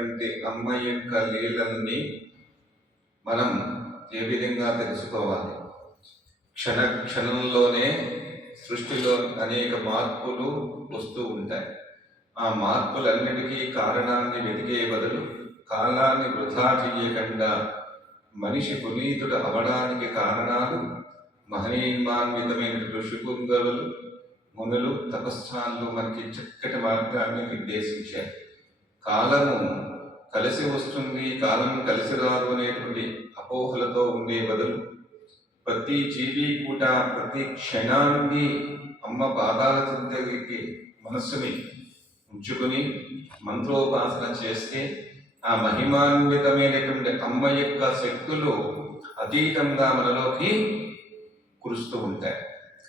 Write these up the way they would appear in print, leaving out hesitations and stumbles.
అయినటువంటి అమ్మ యొక్క లీలల్ని మనం ఏ విధంగా తెలుసుకోవాలి? క్షణంలోనే సృష్టిలో అనేక మార్పులు వస్తూ ఉంటాయి. ఆ మార్పులన్నిటికీ కారణాన్ని వెతికే బదులు కాలాన్ని వృధా చేయకుండా మనిషి పునీతుడు అవడానికి కారణాలు మహనీయమాన్వితమైన ఋషిపుంగవులు, మునులు, తపస్సానులు మనకి చక్కటి మార్గాన్ని నిర్దేశించారు. కాలము కలిసి వస్తుంది, కాలం కలిసి రాదు అనేటువంటి అపోహలతో ఉండే బదులు ప్రతి జీవి కూడా ప్రతి క్షణాన్ని అమ్మ పాదాల దగ్గరికి మనస్సుని ఉంచుకుని మంత్రోపాసన చేస్తే ఆ మహిమాన్వితమైనటువంటి అమ్మ యొక్క శక్తులు అతీతంగా మనలోకి కురుస్తూ ఉంటాయి.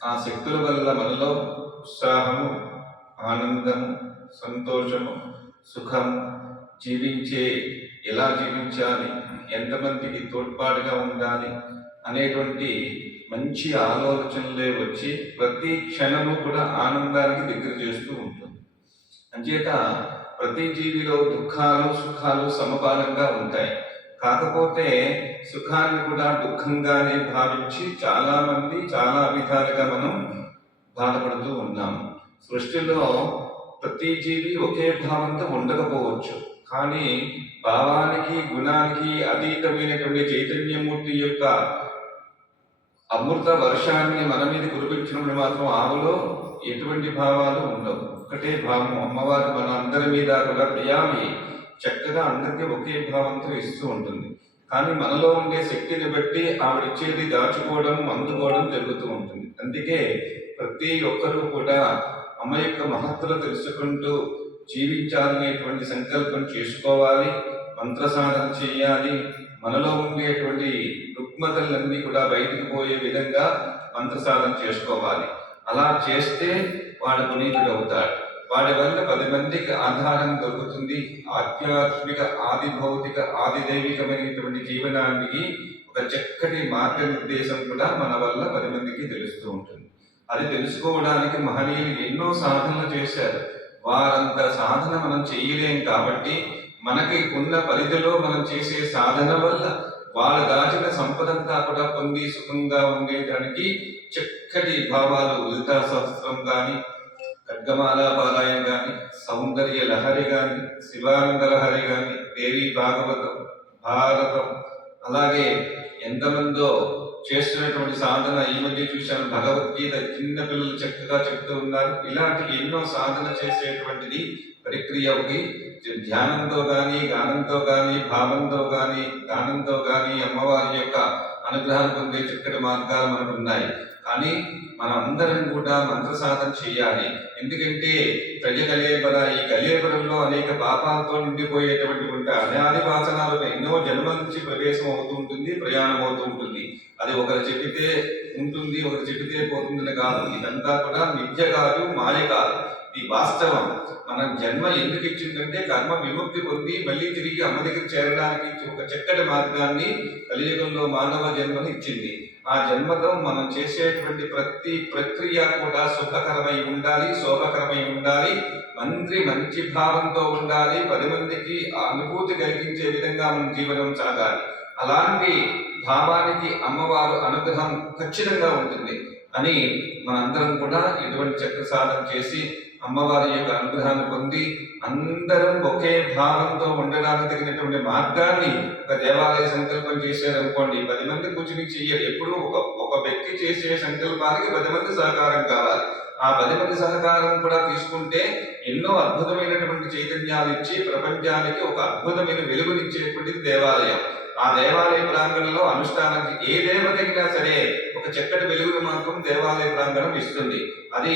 ఆ శక్తుల వల్ల మనలో ఉత్సాహము, ఆనందము, సంతోషము, సుఖము, ఎలా జీవించాలి, ఎంతమందికి తోడ్పాటుగా ఉండాలి అనేటువంటి మంచి ఆలోచనలే వచ్చి ప్రతి క్షణము కూడా ఆనందానికి దగ్గర చేస్తూ ఉంటుంది. అంచేత ప్రతి జీవిలో దుఃఖాలు, సుఖాలు సమపాలంగా ఉంటాయి. కాకపోతే సుఖాన్ని కూడా దుఃఖంగానే భావించి చాలామంది చాలా విధాలుగా మనం బాధపడుతూ ఉన్నాము. సృష్టిలో ప్రతి జీవి ఒకే భావంతో ఉండకపోవచ్చు, కానీ భావానికి, గుణానికి అతీతమైనటువంటి చైతన్యమూర్తి యొక్క అమృత వర్షాన్ని మన మీద కురిపించినప్పుడు మాత్రం ఆవులో ఎటువంటి భావాలు ఉండవు. ఒకటే భావం. అమ్మవారు మన అందరి మీద కూడా ప్రియామి చక్కగా అందరికీ ఒకే భావంతో ఇస్తూ ఉంటుంది. కానీ మనలో ఉండే శక్తిని బట్టి ఆవిడిచ్చేది దాచుకోవడం, అందుకోవడం జరుగుతూ ఉంటుంది. అందుకే ప్రతి ఒక్కరూ కూడా అమ్మ యొక్క మహత్తులు తెలుసుకుంటూ జీవించాలనేటువంటి సంకల్పం చేసుకోవాలి, మంత్ర సాధన చేయాలి. మనలో ఉండేటువంటి రుగ్మతలన్నీ కూడా బయటకు పోయే విధంగా మంత్ర సాధన చేసుకోవాలి. అలా చేస్తే వాడు పునీతుడు అవుతాడు. వాడి వల్ల 10 మందికి ఆధారం దొరుకుతుంది. ఆధ్యాత్మిక, ఆది భౌతిక, ఆది దైవికమైనటువంటి జీవనానికి ఒక చక్కటి మార్గనిర్దేశం కూడా మన వల్ల 10 మందికి తెలుస్తూ ఉంటుంది. అది తెలుసుకోవడానికి మహనీయులు ఎన్నో సాధనలు చేశారు. వారంత సాధన మనం చేయలేం కాబట్టి మనకి ఉన్న పరిధిలో మనం చేసే సాధన వల్ల వాళ్ళు దాచిన సంపదంతా కూడా పొంది సుఖంగా ఉండేటానికి చక్కటి భావాలు, లలితా సహస్రం కానీ, ఖడ్గమాల పారాయణ కానీ, సౌందర్య లహరి కానీ, శివానంద లహరి కానీ, దేవి భాగవతం, భారతం, అలాగే ఎంతమందో చేస్తున్నటువంటి సాధన. ఈ మధ్య చూశాను భగవద్గీత చిన్న పిల్లలు చక్కగా చెప్తూ ఉన్నారు. ఇలాంటి ఎన్నో సాధన చేసేటువంటిది ప్రక్రియకి ధ్యానంతో కానీ, గానంతో కానీ, భావంతో కానీ, దానంతో కానీ అమ్మవారి యొక్క అనుగ్రహాన్ని పొందే చక్కటి మార్గాలు మనకు ఉన్నాయి. కానీ మనం అందరం కూడా మంత్ర సాధన చేయాలి. ఎందుకంటే ప్రజగలేబర, ఈ గలేబరంలో అనేక పాపాలతో నిండిపోయేటువంటి అనాది వాసనాలు ఎన్నో జన్మల నుంచి ప్రవేశం అవుతూ ఉంటుంది, ప్రయాణం అవుతూ ఉంటుంది. అది ఒకరు చెప్పితే ఉంటుంది, ఒకరు చెప్పితే పోతుందని కాదు. ఇదంతా కూడా మిథ్య కాదు, మాయ కాదు, ఇది వాస్తవం. మన జన్మ ఎందుకు ఇచ్చిందంటే కర్మ విముక్తి పొంది మళ్ళీ తిరిగి అమ్మ దగ్గర చేరడానికి ఒక చక్కటి మార్గాన్ని కలియుగంలో మానవ జన్మను ఇచ్చింది. ఆ జన్మతో మనం చేసేటువంటి ప్రతి ప్రక్రియ కూడా శుభకరమై ఉండాలి, శోభకరమై ఉండాలి, మంచి భావంతో ఉండాలి, 10 మందికి అనుభూతి కలిగించే విధంగా మన జీవనం సాగాలి. అలాంటి భావానికి అమ్మవారు అనుగ్రహం ఖచ్చితంగా ఉంటుంది అని మనందరం కూడా ఇటువంటి చక్ర సాధన చేసి అమ్మవారి యొక్క అనుగ్రహాన్ని పొంది అందరం ఒకే భావంతో ఉండడానికి తగినటువంటి మార్గాన్ని ఒక దేవాలయ సంకల్పం చేశారనుకోండి, 10 మంది కూర్చుని చెయ్యాలి. ఎప్పుడు ఒక వ్యక్తి చేసే సంకల్పానికి 10 మంది సహకారం కావాలి. ఆ 10 మంది సహకారం కూడా తీసుకుంటే ఎన్నో అద్భుతమైనటువంటి చైతన్యాలు ఇచ్చి ప్రపంచానికి ఒక అద్భుతమైన వెలుగునిచ్చేటువంటిది దేవాలయం. ఆ దేవాలయ ప్రాంగణంలో అనుష్ఠానానికి ఏ దేవతైనా సరే ఒక చక్కటి వెలుగును మాత్రం దేవాలయ ప్రాంగణం ఇస్తుంది. అది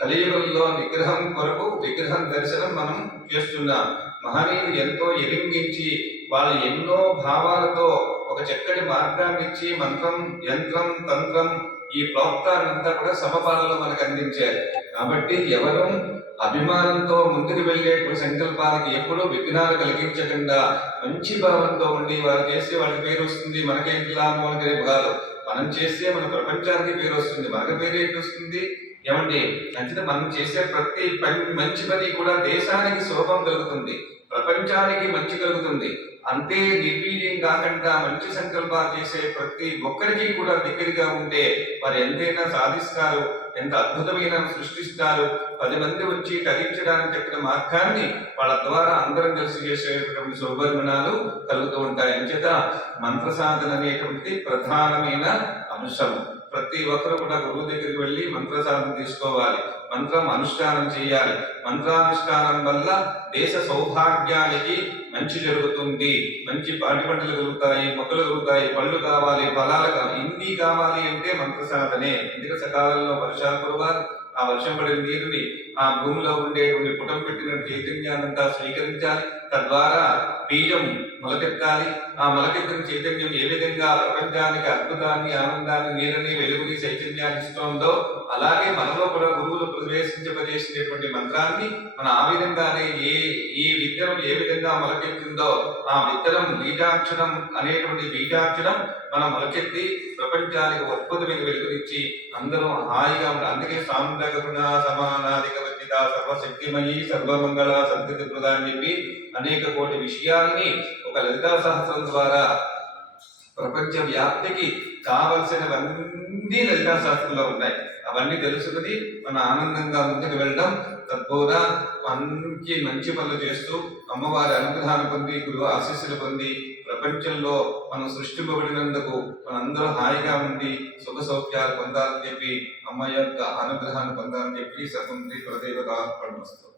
కలియుగంలో విగ్రహం కొరకు విగ్రహం దర్శనం మనం చేస్తున్నాం. మహనీయులు ఎంతో ఎరింగించి వాళ్ళు ఎన్నో భావాలతో ఒక చక్కటి మార్గాన్ని ఇచ్చి మంత్రం, యంత్రం, తంత్రం, ఈ ప్రోక్తాన్నంతా కూడా సమపాలలో మనకు అందించారు. కాబట్టి ఎవరు అభిమానంతో ముందుకు వెళ్ళేటువంటి సంకల్పాలకి ఎప్పుడూ విఘ్నాలు కలిగించకుండా మంచి భావంతో ఉండి వారు చేస్తే వాళ్ళకి పేరు వస్తుంది. మనకేంటి లాభం అనేది కాదు, మనం చేస్తే మన ప్రపంచానికి పేరు వస్తుంది. మనకు పేరు ఏంటి వస్తుంది ఏమండి? అంటే మనం చేసే ప్రతి మంచి పని కూడా దేశానికి శోభం కలుగుతుంది, ప్రపంచానికి మంచి కలుగుతుంది. అంతే నిర్వీర్యం కాకుండా మంచి సంకల్పాలు చేసే ప్రతి ఒక్కరికి కూడా దగ్గరగా ఉంటే వారు ఎంతైనా సాధిస్తారు, ఎంత అద్భుతమైన సృష్టిస్తారు. 10 మంది వచ్చి తరించడానికి తగిన మార్గాన్ని వాళ్ళ ద్వారా అందరం కలిసి చేసేటువంటి శుభపరిణామాలు కలుగుతూ ఉంటాయి. అంచేత మంత్ర సాధన అనేటువంటి ప్రధానమైన అంశం. ప్రతి ఒక్కరు కూడా గురువు దగ్గరికి వెళ్ళి మంత్ర సాధన తీసుకోవాలి, మంత్రం అనుష్ఠానం చేయాలి. మంత్రానుష్ఠానం వల్ల దేశ సౌభాగ్యానికి మంచి జరుగుతుంది. మంచి పాటి పంటలు కలుగుతాయి, మొక్కలు కలుగుతాయి, పళ్ళు కావాలి, ఫలాలు కావాలి. ఇన్ని కావాలి అంటే మంత్ర సాధనే. ఎందుకంటే సకాలంలో వర్షాలు కురవాలి, ఆ వర్షం పడిన నీరుని ఆ భూమిలో ఉండేటువంటి పుటం పెట్టిన చైతన్యాన్నంతా స్వీకరించాలి. తద్వారా బీజం మొలకెత్తాలి. ఆ మొలకెత్తిన చైతన్యం ఏ విధంగా ప్రపంచానికి అద్భుతాన్ని, ఆనందాన్ని, నీరుని, వెలుగుని, చైతన్యాన్ని ఇస్తుందో అలాగే మనలో కూడా గురువులు ప్రవేశించబజేసినటువంటి మంత్రాన్ని మన ఆ విధంగానే ఈ విత్తనం ఏ విధంగా మొలకెత్తిందో ఆ విత్తనం బీజాక్షరం అనేటువంటి బీజాక్షరం మనం మొలకెత్తి ప్రపంచానికి అద్భుతమైన వెలుగునిచ్చి అందరూ హాయిగా ఉంటారు. అందుకే సాంద్రగుణ సమానాధిక వచ్చిత సర్వశక్తిమయి సర్వమంగళ సంతతి ప్రద అని చెప్పి అనేక కోటి విషయాల్ని ఒక లలితా సహస్రం ద్వారా ప్రపంచ వ్యాప్తికి కావలసినవన్నీ లలితా శాస్త్రంలో ఉన్నాయి. అవన్నీ తెలుసుకుని మన ఆనందంగా ముందుకు వెళ్ళడం, తద్బోధ మంచి పనులు చేస్తూ అమ్మవారి అనుగ్రహాన్ని పొంది, గురువు ఆశీస్సులు పొంది ప్రపంచంలో మనం సృష్టింపబడినందుకు మనందరూ హాయిగా ఉండి సుఖ సౌఖ్యాలు పొందాలని చెప్పి, అమ్మ యొక్క అనుగ్రహాన్ని పొందాలని చెప్పి సర్వం శ్రీ కులదేవత అర్పణమస్తు.